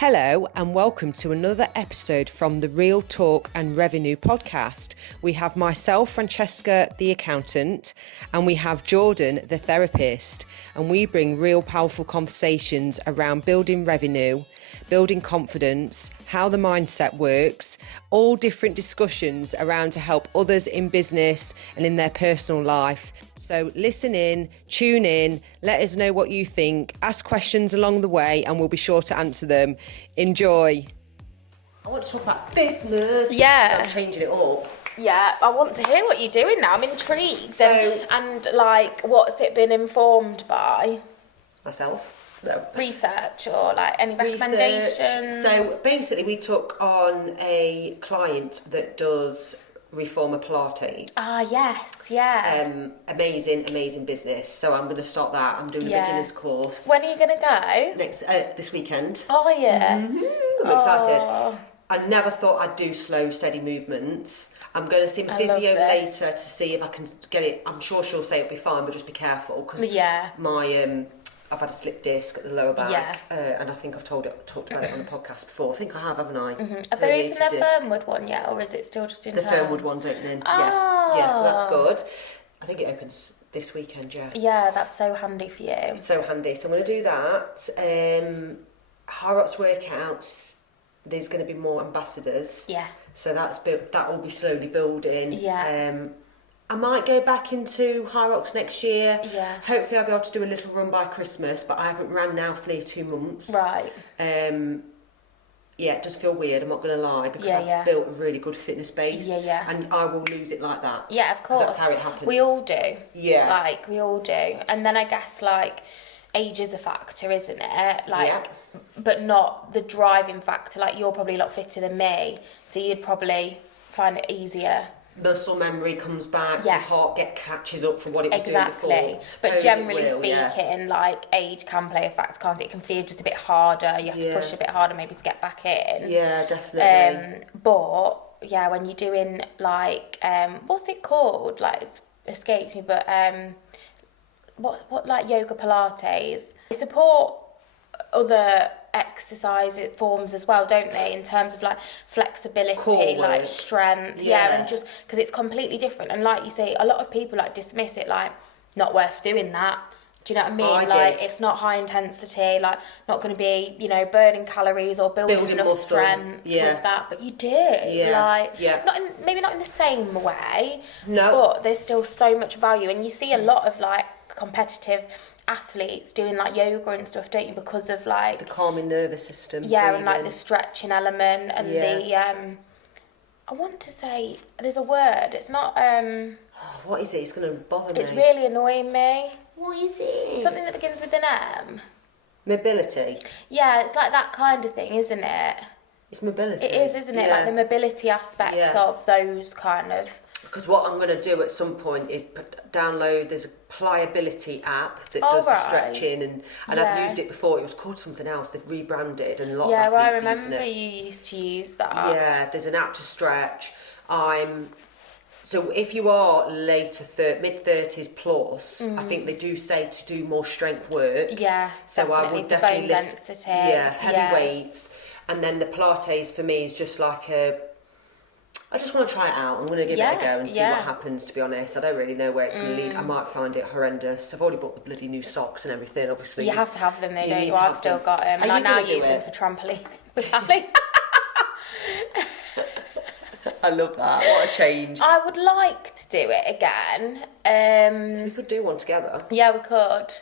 Hello and welcome to another episode from the Real Talk and Revenue podcast. We have myself, Francesca, the accountant, and we have Jordan, the therapist, and we bring real powerful conversations around building revenue, building confidence, how the mindset works, all different discussions around to help others in business and in their personal life. So listen in, tune in, let us know what you think, ask questions along the way and we'll be sure to answer them. Enjoy. I want to talk about fitness. Yeah. I'm changing it up. Yeah, I want to hear what you're doing now. I'm intrigued. So- and like, what's it been informed by? Myself. Research or like any recommendations? So basically we took on a client that does reformer Pilates. Yes, yeah. Amazing business. So I'm going to start that. I'm doing a beginner's course. When are you going to go? This weekend. Oh, yeah. I'm excited. I never thought I'd do slow, steady movements. I'm going to see my physio later to see if I can get it. I'm sure she'll say it'll be fine, but just be careful because my I've had a slip disc at the lower back, and I think I've talked about it on the podcast before. I think I have, haven't I? Have they opened their Fernwood one yet, or is it still just in The town? Fernwood one's opening. Yeah, so that's good. I think it opens this weekend, yeah. Yeah, that's so handy for you. It's so handy. So I'm going to do that. Harrods workouts, there's going to be more ambassadors. Yeah. So that will be slowly building. Yeah. I might go back into High Rocks next year. Yeah. Hopefully I'll be able to do a little run by Christmas, but I haven't ran now for nearly 2 months. Right. Yeah, it does feel weird, I'm not going to lie, because I've built a really good fitness base. Yeah. And I will lose it like that. Yeah, of course. That's how it happens. We all do. Yeah. Like, we all do. And then I guess, like, age is a factor, isn't it? Like, but not the driving factor. Like, you're probably a lot fitter than me, so you'd probably find it easier. Muscle memory comes back, your heart catches up from what it was doing before. Exactly. But generally speaking, like, age can play a factor, can't it? It can feel just a bit harder. You have to push a bit harder maybe to get back in. Yeah, definitely. But, yeah, when you're doing, like, what's it called? Like, it escapes me, but what like yoga Pilates? They support other exercise forms as well, don't they, in terms of like flexibility, like strength, and just because it's completely different. And like you say, a lot of people like dismiss it, like not worth doing that. Do you know what I mean? It's not high intensity, like not going to be, burning calories or building enough muscle, strength with that. But you do, maybe not in the same way. No, but there's still so much value, and you see a lot of like competitive athletes doing like yoga and stuff, don't you, because of like the calming nervous system, and like the stretching element and the I want to say there's a word, it's not what is it? It's going to bother me. It's really annoying me. What is it? Something that begins with an M. Mobility. Yeah, it's like that kind of thing, isn't it? It's mobility. It is, isn't it? Like the mobility aspects of those kind of. Because what I'm going to do at some point is download, there's a pliability app that does the stretching, and I've used it before. It was called something else. They've rebranded, and a lot of athletes using it. I remember you used to use that. Yeah, there's an app to stretch. So if you are later mid-30s plus, I think they do say to do more strength work. Yeah, so I would definitely lift density. Heavy weights, and then the Pilates for me is just like I just want to try it out. I'm going to give it a go and see what happens, to be honest. I don't really know where it's going to lead. I might find it horrendous. I've already bought the bloody new socks and everything, obviously. You have to have them, though, don't you? I've still got them. And I now use them for trampoline with Ali. I love that. What a change. I would like to do it again. So we could do one together. Yeah, we could.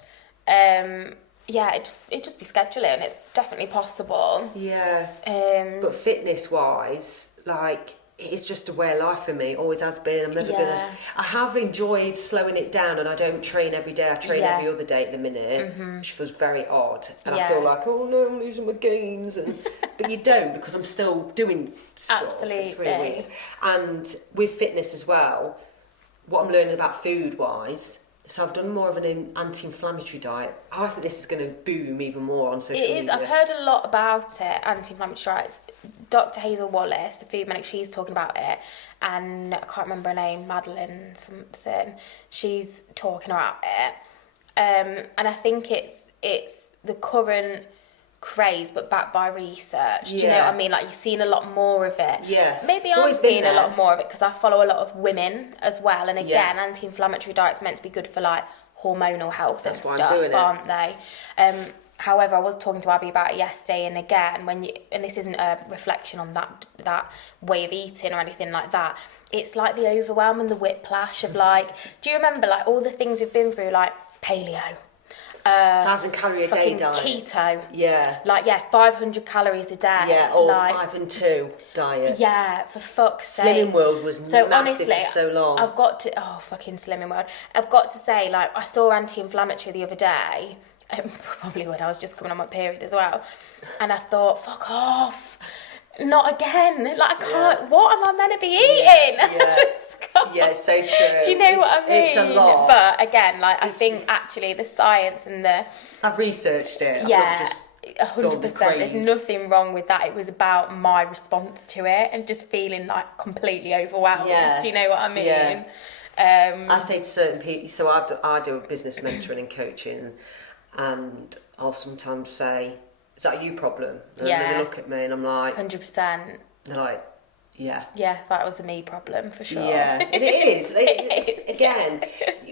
It'd just be scheduling. It's definitely possible. Yeah. But fitness-wise, like, it's just a way of life for me. Always has been. I'm never gonna. I have enjoyed slowing it down, and I don't train every day. I train every other day at the minute, which feels very odd. And I feel like, oh no, I'm losing my gains, but you don't, because I'm still doing stuff. Absolutely. It's really weird. And with fitness as well, what I'm learning about food-wise. So I've done more of an anti-inflammatory diet. I think this is going to boom even more on social media. It is. I've heard a lot about it, anti-inflammatory diets. Dr. Hazel Wallace, the food medic, she's talking about it. And I can't remember her name, Madeline something. She's talking about it. And I think it's the current craze, but backed by research. Do you know what I mean? Like, you've seen a lot more of it. Yes. Maybe I'm seeing a lot more of it because I follow a lot of women as well. And again, anti-inflammatory diets meant to be good for like hormonal health and stuff, aren't they? However, I was talking to Abby about it yesterday, and again, and this isn't a reflection on that way of eating or anything like that. It's like the overwhelm and the whiplash of like, do you remember like all the things we've been through, like paleo, 1,000 calorie a day diet, keto, 500 calories a day, or like, 5 and 2 diets, for fuck's sake. Slimming World was so massive honestly, for so long. I've got to fucking Slimming World. I've got to say, like, I saw anti-inflammatory the other day. Probably when I was just coming on my period as well, and I thought, fuck off, not again. Like, I can't. What am I meant to be eating? It's so true. Do you know what I mean? It's a lot. But again, like, I think actually the science and I've researched it. 100%. There's nothing wrong with that. It was about my response to it and just feeling like completely overwhelmed. Do you know what I mean? I say to certain people, so I do business mentoring and coaching, and I'll sometimes say, is that a you problem? And they look at me and I'm like, 100%. They're like, yeah, that was a me problem for sure. Yeah, and it is. It's again,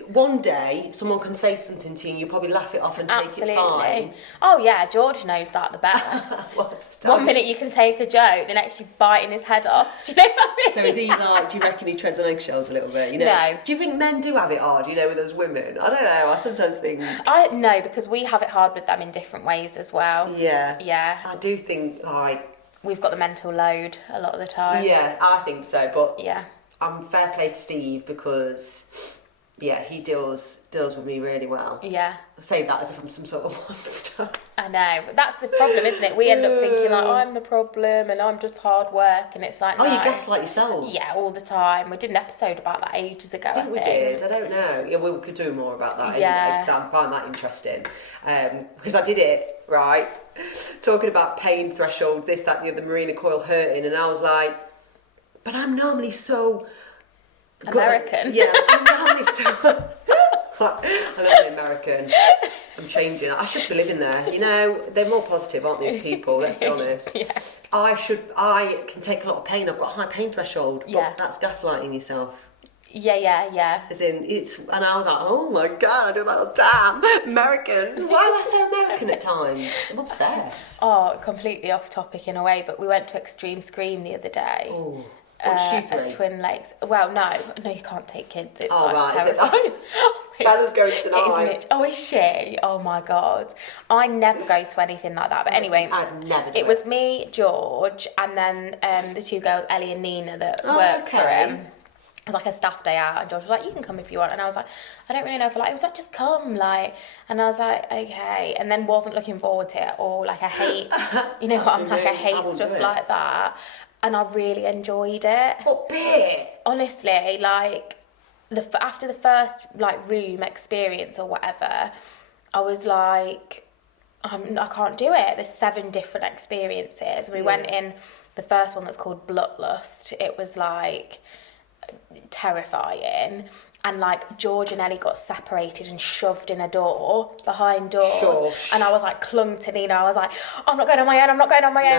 one day someone can say something to you and you probably laugh it off and take it fine. Oh yeah, George knows that the best. One minute you can take a joke, the next you're biting his head off. Do you know what I mean? So is he like, do you reckon he treads on eggshells a little bit? You know? No. Do you think men do have it hard, with us women? I don't know, I sometimes think... No, because we have it hard with them in different ways as well. Yeah. I do think, we've got the mental load a lot of the time. Yeah, I think so, but yeah, I'm fair play to Steve because he deals with me really well. Yeah. I say that as if I'm some sort of monster. I know, but that's the problem, isn't it? We end up thinking like, I'm the problem and I'm just hard work, and it's like, no. You gaslight yourselves. Yeah, all the time. We did an episode about that ages ago. I think we did. I don't know. Yeah, we could do more about that anyway, because I find that interesting. Because I did it, right? Talking about pain thresholds, this, that, the other, Marina Coyle hurting, and I was like, but I'm normally so... American. Yeah, I'm normally so... I'm not American. I'm changing. I should be living there. They're more positive, aren't these people? Let's be honest. I can take a lot of pain. I've got a high pain threshold. But that's gaslighting yourself. Yeah. As in, and I was like, oh my God, I'm like, damn, American. Why am I so American at times? I'm obsessed. Oh, completely off topic in a way, but we went to Extreme Scream the other day. Oh. At Twin Lakes. Well, no, you can't take kids. It's terrifying. Bella's going tonight. Is she? Oh my God. I never go to anything like that. But anyway, I'd never do it was me, George, and then the two girls, Ellie and Nina, that work for him. It was like a staff day out, and George was like, you can come if you want. And I was like, I don't really know if I like. He was like, just come, and I was like, okay. And then wasn't looking forward to it at all. Like, I hate, I hate stuff like that. And I really enjoyed it. What bit? Honestly, after the first room experience or whatever, I was like, I can't do it. There's 7 different experiences. We went in the first one that's called Bloodlust. It was terrifying, and George and Ellie got separated and shoved in behind doors, and I was clung to Nina. I was like, I'm not going on my own,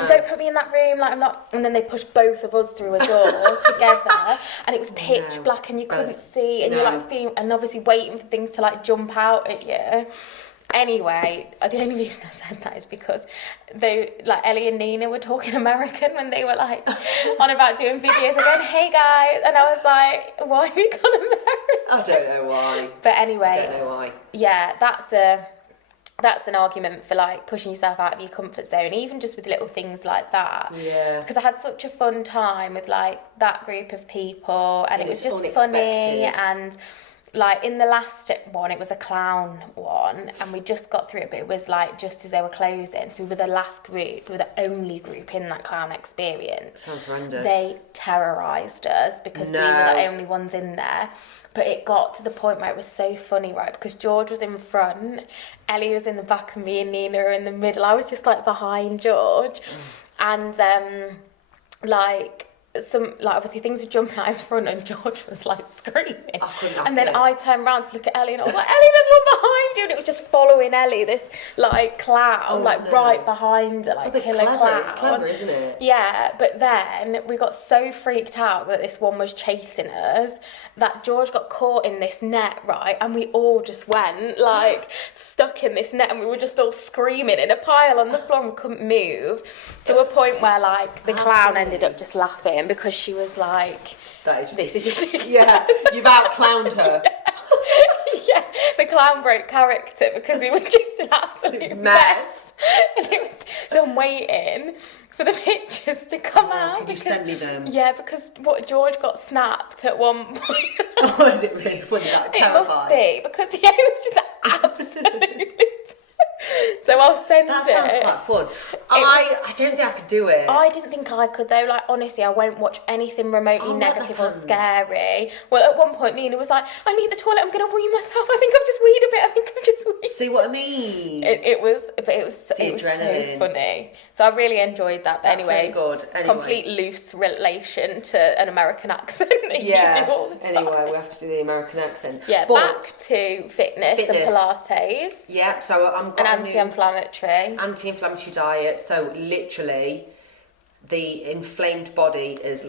don't put me in that room, I'm not. And then they pushed both of us through a door together, and it was pitch black and you couldn't see, and you're feeling, and obviously waiting for things to jump out at you. Anyway, the only reason I said that is because Ellie and Nina were talking American when they were on about doing videos again. Hey guys, and I was like, why have you gone American? I don't know why. But anyway, I don't know why. Yeah, that's an argument for pushing yourself out of your comfort zone, even just with little things like that. Yeah. Because I had such a fun time with that group of people, and it was just unexpected. Funny and. In the last one, it was a clown one, and we just got through it, but it was just as they were closing. So we were the last group, we were the only group in that clown experience. Sounds horrendous. They terrorised us because we were the only ones in there. But it got to the point where it was so funny, right? Because George was in front, Ellie was in the back, and me and Nina were in the middle. I was just behind George. And some, like, obviously things were jumping out in front and George was like screaming. And then it. I turned around to look at Ellie and I was like, Ellie, there's one behind you. And it was just following Ellie, this like clown, right behind her, like killer clown. It's clever, isn't it? Yeah, but then we got so freaked out that this one was chasing us that George got caught in this net, right? And we all just went like stuck in this net and we were just all screaming in a pile on the floor and we couldn't move, to a point where like the clown ended up just laughing because she was like, this is ridiculous. Yeah, you've out-clowned her. Yeah, the clown broke character because he was just an absolute mess. And it was, so I'm waiting for the pictures to come out. Can you send me them? Yeah, because George got snapped at one point. Oh, is it really funny? That terrified. It must be, because it was just absolutely so I'll send it. That sounds quite fun. I don't think I could do it. I didn't think I could though. Like, honestly, I won't watch anything remotely negative or scary. Well, at one point, Nina was like, I need the toilet, I'm going to wee myself. I think I've just weed a bit. I think I've just weed. See what I mean? It was so funny. So I really enjoyed that. But That's anyway, really good. Complete loose relation to an American accent that you do all the time. Anyway, we have to do the American accent. Yeah, back to fitness and Pilates. Yeah, so I'm got an anti-inflammatory diet. So literally, the inflamed body is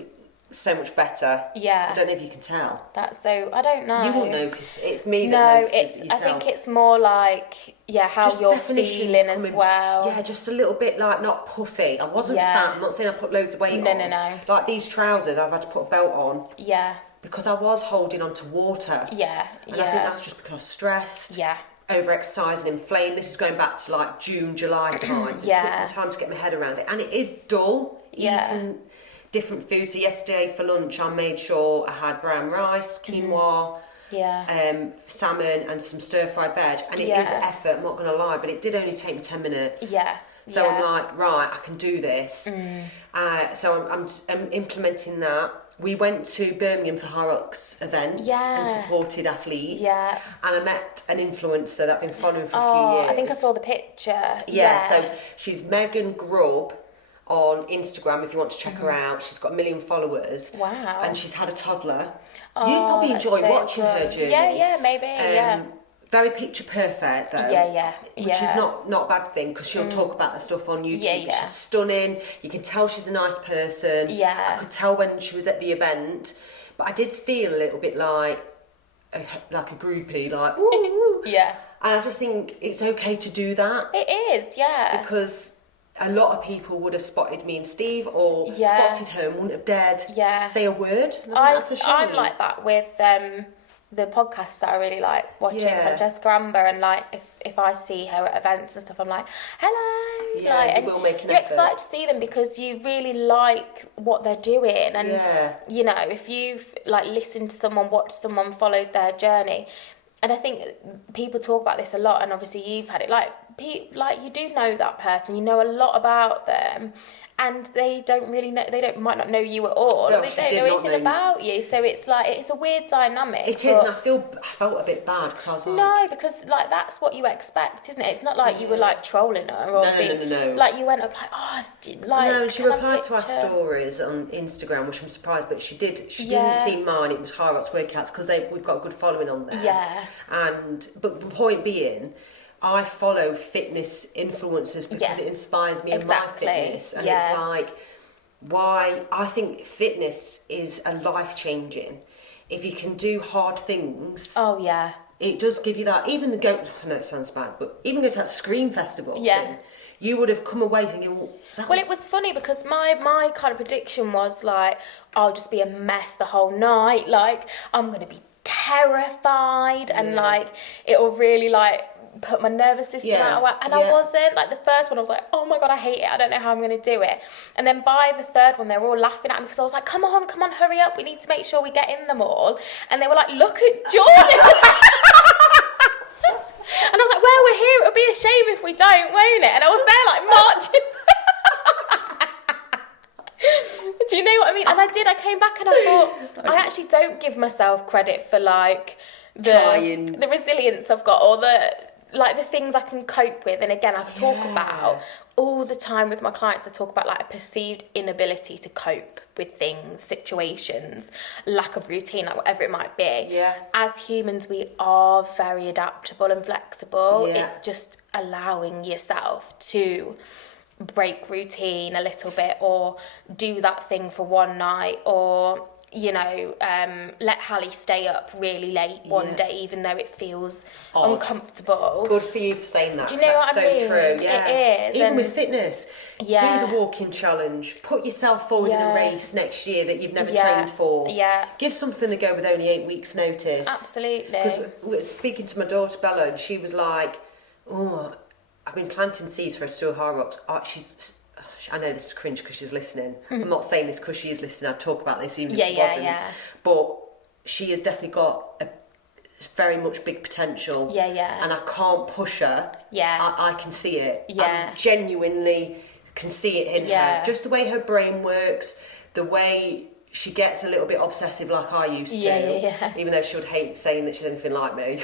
so much better. Yeah. I don't know if you can tell. I don't know. You won't notice. It's me that notices it yourself. I think it's more like, how just you're feeling as well. Yeah, just a little bit like not puffy. I wasn't fat. I'm not saying I put loads of weight on. No. Like these trousers, I've had to put a belt on. Yeah. Because I was holding on to water. Yeah. And I think that's just because I was stressed. Yeah. Overexercised and inflamed. This is going back to like June, July time. So it took me time to get my head around it. And it is dull eating different foods. So yesterday for lunch I made sure I had brown rice, quinoa, salmon and some stir-fried veg. And it is effort, I'm not going to lie, but it did only take me 10 minutes. Yeah. So I'm like, right, I can do this. So I'm implementing that. We went to Birmingham for Harrock's event and supported athletes. Yeah. And I met an influencer that I've been following for a few years. I think I saw the picture. Yeah, so she's Megan Grubb on Instagram if you want to check her out. She's got 1 million followers. Wow. And she's had a toddler. You'd probably enjoy watching her journey. Yeah, maybe, Very picture perfect though. Yeah. Which is not a bad thing because she'll talk about the stuff on YouTube. Yeah. She's stunning. You can tell she's a nice person. Yeah. I could tell when she was at the event, but I did feel a little bit like a groupie, like woo. Yeah. And I just think it's okay to do that. It is, yeah. Because a lot of people would have spotted me and Steve or spotted her and wouldn't have dared say a word. I'm like that with the podcast that I really like watching, Francesca Amber, and like if I see her at events and stuff, I'm like, hello. Yeah, like, you will make an You're effort. excited to see them because you really like what they're doing, and you know, if you've like listened to someone, watched someone, followed their journey. And I think people talk about this a lot, and obviously you've had it, like you do know that person, you know a lot about them, and they don't really know, might not know you at all, no, they don't know anything about you, so it's like, it's a weird dynamic. It is, and I felt a bit bad, because I was like... No, because like that's what you expect, isn't it? It's not like you were like trolling her, or no. Like you went up like, no, she replied to our stories on Instagram, which I'm surprised, but she didn't see mine. It was Harrods Workouts, because we've got a good following on there. Yeah. But the point being, I follow fitness influencers because it inspires me in my fitness. And it's like, why I think fitness is a life-changing. If you can do hard things... Oh, yeah. It does give you that. Even I know it sounds bad, but even go to that Scream Festival thing, you would have come away thinking, it was funny because my kind of prediction was like, I'll just be a mess the whole night. Like, I'm going to be terrified and like, it'll really like... put my nervous system out of whack, and I wasn't. Like the first one I was like, oh my god, I hate it, I don't know how I'm going to do it, and then by the third one they were all laughing at me because I was like, come on, hurry up, we need to make sure we get in them all, and they were like, look at Jordan. And I was like, well, we're here, it'll be a shame if we don't, won't it? And I was there like marching. Do you know what I mean? And I came back and I thought, I actually don't give myself credit for like the resilience I've got, or the like the things I can cope with. And again, I talk about all the time with my clients, I talk about like a perceived inability to cope with things, situations, lack of routine, like whatever it might be. Yeah. As humans, we are very adaptable and flexible. Yeah. It's just allowing yourself to break routine a little bit, or do that thing for one night, or you know, let Hallie stay up really late one day, even though it feels uncomfortable. Good for you for saying that. Do you know what I mean? That's so true. Yeah, it is. Even with fitness, do Yeah. the walking challenge. Put yourself forward in a race next year that you've never Yeah. trained for. Yeah. Give something a go with only 8 weeks' notice. Absolutely. Because we were speaking to my daughter Bella, and she was like, "Oh, I've been planting seeds for her to do hard rocks." I know this is cringe because she's listening. I'm not saying this because she is listening. I'd talk about this even if she wasn't. Yeah. But she has definitely got a very much big potential. Yeah. And I can't push her. Yeah. I can see it. Yeah. I genuinely can see it in her. Just the way her brain works, the way she gets a little bit obsessive like I used to. Yeah. Even though she would hate saying that she's anything like me.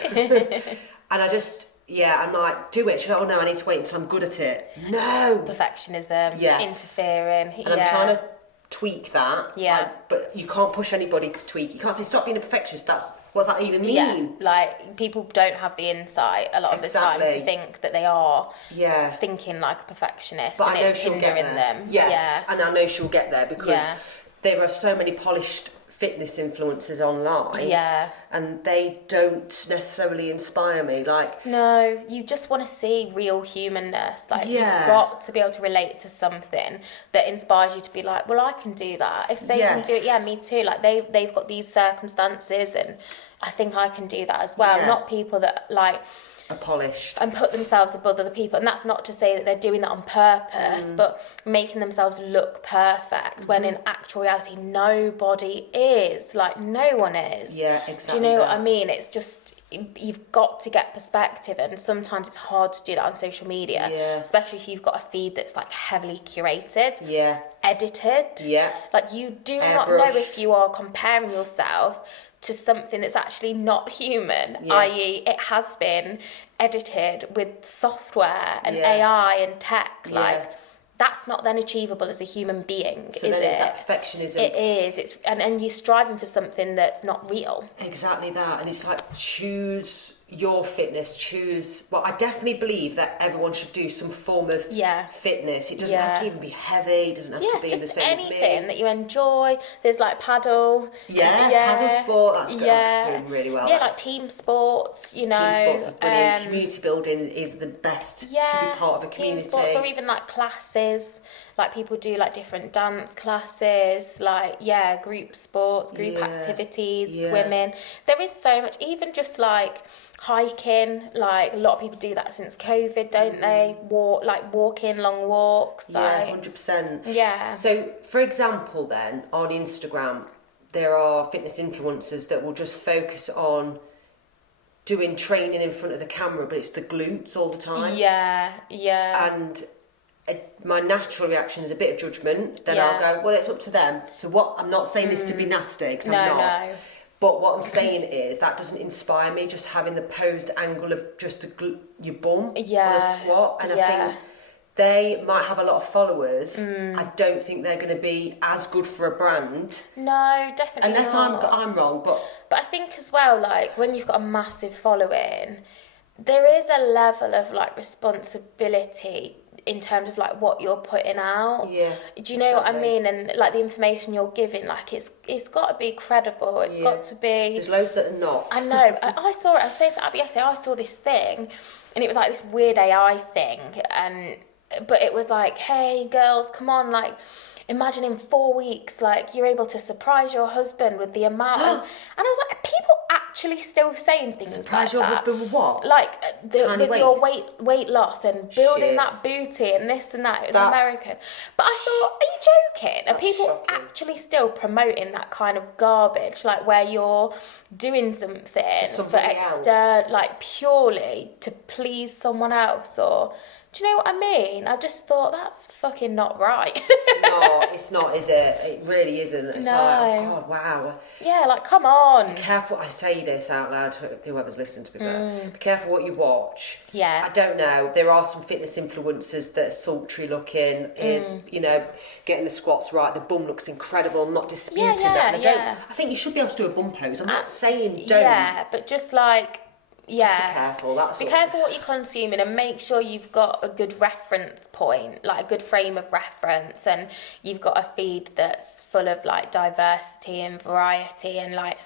And I just... Yeah, I'm like, do it. She's like, oh no, I need to wait until I'm good at it. No. Perfectionism, Yes. interfering. And I'm trying to tweak that. Yeah. But you can't push anybody to tweak. You can't say, stop being a perfectionist. What's that even mean? Yeah, like people don't have the insight a lot of the time to think that they are thinking like a perfectionist, but and I know it's she'll get hindering there. them. Yes, and I know she'll get there because there are so many polished fitness influencers online, and they don't necessarily inspire me. Like, no, you just want to see real humanness. Like, you've got to be able to relate to something that inspires you to be like, well, I can do that. If they can do it, me too. Like, they've got these circumstances, and I think I can do that as well. Not people that like are polished and put themselves above other people, and that's not to say that they're doing that on purpose, but making themselves look perfect when in actual reality nobody is. Like, no one is. Yeah, exactly. Do you know what I mean? It's just, you've got to get perspective, and sometimes it's hard to do that on social media, especially if you've got a feed that's like heavily curated, edited, like you do not know if you are comparing yourself to something that's actually not human, i.e. it has been edited with software and AI and tech. Like, that's not then achievable as a human being, so is then it? It's that perfectionism. It is. It's and you're striving for something that's not real. Exactly that. And it's like, choose your fitness, I definitely believe that everyone should do some form of fitness. It doesn't have to even be heavy, it doesn't have to be just the same anything as me. that you enjoy. There's like paddle. Paddle sport, that's good. That's doing really well. Like team sports, you know. Team sports is brilliant. Community building is the best to be part of a community. Team sports, or even like classes. Like, people do like different dance classes, like group sports, group activities, swimming. There is so much, even just like hiking. Like, a lot of people do that since COVID, don't they? Walking long walks. 100%. Yeah. So, for example, then on Instagram, there are fitness influencers that will just focus on doing training in front of the camera, but it's the glutes all the time. And my natural reaction is a bit of judgment. Then I'll go, well, it's up to them. So what? I'm not saying this to be nasty, because I'm not. No. But what I'm saying is that doesn't inspire me, just having the posed angle of just your bum on a squat. And I think they might have a lot of followers. I don't think they're going to be as good for a brand. No, definitely unless not. I'm wrong. But I think as well, like, when you've got a massive following, there is a level of like responsibility in terms of like what you're putting out. Do you know what I mean? And like the information you're giving, like it's got to be credible. It's got to be. There's loads that are not. I know. I saw it. I was saying to Abby yesterday, I saw this thing, and it was like this weird AI thing, but it was like, hey girls, come on, like, imagine in 4 weeks, like, you're able to surprise your husband with the amount and I was like, are people actually still saying things surprise like your that? husband with what? Like, with your weight loss and building Shit. that booty and this and that. It was American. But I thought, are you joking? Are people shocking. actually still promoting that kind of garbage, like where you're doing something for like, like, purely to please someone else or Do you know what I mean? I just thought, that's fucking not right. It's not, is it? It really isn't. It's like, oh God, wow. Yeah, like, come on. Be careful, I say this out loud to whoever's listening to me, be careful what you watch. Yeah. I don't know, there are some fitness influencers that are sultry looking, you know, getting the squats right, the bum looks incredible, I'm not disputing that. And I think you should be able to do a bum pose, I'm not saying don't. Yeah, but just like, just be careful. Be careful what you're consuming, and make sure you've got a good reference point, like a good frame of reference, and you've got a feed that's full of like diversity and variety, and like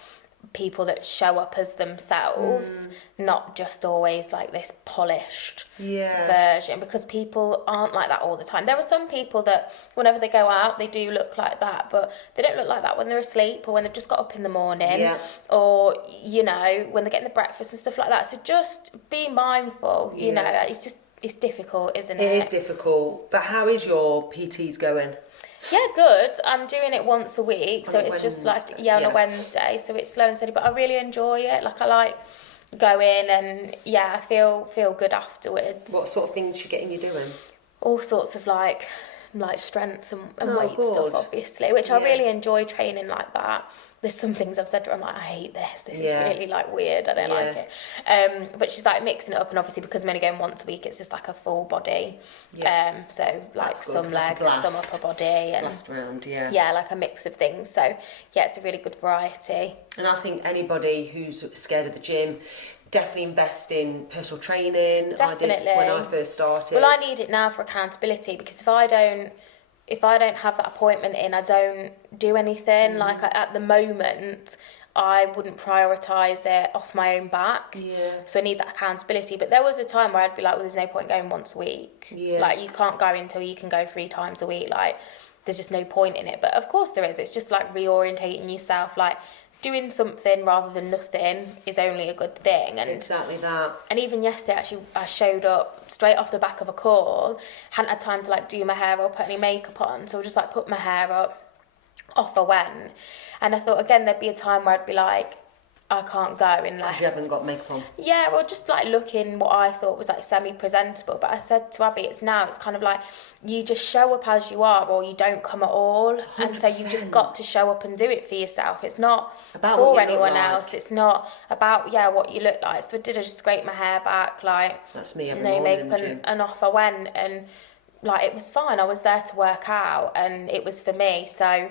people that show up as themselves, not just always like this polished version, because people aren't like that all the time. There are some people that whenever they go out they do look like that, but they don't look like that when they're asleep or when they've just got up in the morning, or you know, when they're getting the breakfast and stuff like that. So just be mindful, you know. It's difficult, isn't it? It is difficult. But how is your PTs going? Yeah, good. I'm doing it once a week, so it's just like on a Wednesday, so it's slow and steady, but I really enjoy it. Like, I like going, and I feel good afterwards. What sort of things you getting you doing? All sorts of like strength and weight stuff, obviously, which I really enjoy training like that. There's some things I've said to her, I'm like, I hate this. This is really like weird. I don't like it. But she's like mixing it up, and obviously because I'm only going once a week, it's just like a full body. So like some legs, some upper body, and blast round, like a mix of things. So it's a really good variety. And I think anybody who's scared of the gym, definitely invest in personal training. Definitely. I did when I first started. Well, I need it now for accountability, because if I don't have that appointment in, I don't do anything. Like, at the moment, I wouldn't prioritise it off my own back. So I need that accountability. But there was a time where I'd be like, well, there's no point going once a week. Like, you can't go until you can go 3 times a week. Like, there's just no point in it. But of course there is. It's just like reorientating yourself. Like, doing something rather than nothing is only a good thing. And exactly that. And even yesterday, actually, I showed up straight off the back of a call, hadn't had time to like do my hair or put any makeup on, so I just like put my hair up, off I went. And I thought, again, there'd be a time where I'd be like, I can't go unless... you haven't got makeup on. Yeah, well, just like looking what I thought was like semi-presentable. But I said to Abby, it's kind of like, you just show up as you are, or you don't come at all. 100%. And so you've just got to show up and do it for yourself. It's not about for anyone else. It's not about, what you look like. So I just scrape my hair back, like... That's me every morning makeup, and off I went. And like, it was fine. I was there to work out, and it was for me. So...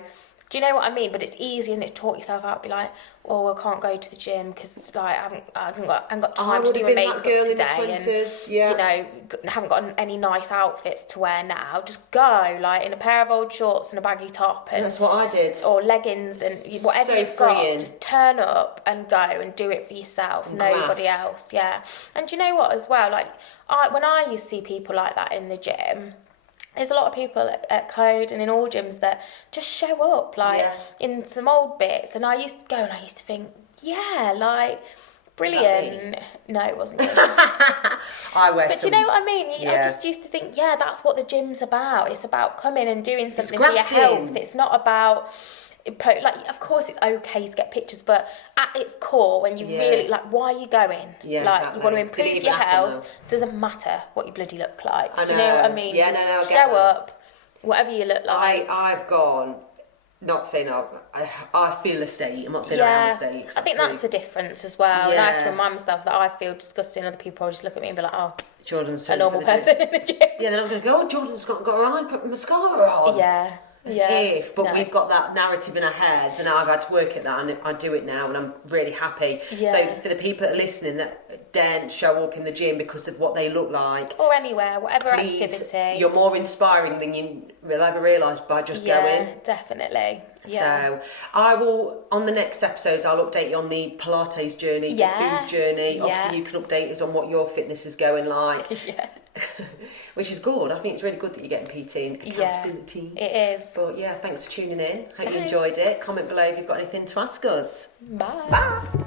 Do you know what I mean? But it's easy, isn't it, to talk yourself out, be like, oh, I can't go to the gym because like I haven't got time to do my makeup today, and you know, haven't got any nice outfits to wear now. Just go, like, in a pair of old shorts and a baggy top, and that's what I did, or leggings, and whatever you've got, just turn up and go and do it for yourself, nobody else. And do you know what as well? Like, when I used to see people like that in the gym. There's a lot of people at Code and in all gyms that just show up, like, in some old bits. And I used to go and I used to think, like, brilliant. No, it wasn't good. But you know what I mean? I just used to think, that's what the gym's about. It's about coming and doing something for your health. It's not about... like, of course it's okay to get pictures, but at its core, when you really like, why are you going? You want to improve your health. Doesn't matter what you bloody look like. Do you know what I mean? Just show up, whatever you look like. I've gone, not saying I feel a state. I'm not saying I am a state. I think that's the difference as well. And I have to remind myself that I feel disgusting. Other people will just look at me and be like, oh, Jordan's a normal person in the gym. Yeah, they're not going to go, oh, Jordan's got her eye, put mascara on. We've got that narrative in our heads, and I've had to work at that, and I do it now, and I'm really happy. So for the people that are listening that daren't show up in the gym because of what they look like, or anywhere, whatever activity, you're more inspiring than you will ever realise by just going. Definitely. So I will, on the next episodes, I'll update you on the Pilates journey, the food journey. Obviously you can update us on what your fitness is going like. Which is good. I think it's really good that you're getting PT and accountability. It is. But thanks for tuning in. Hope you enjoyed it. Comment below if you've got anything to ask us. Bye. Bye.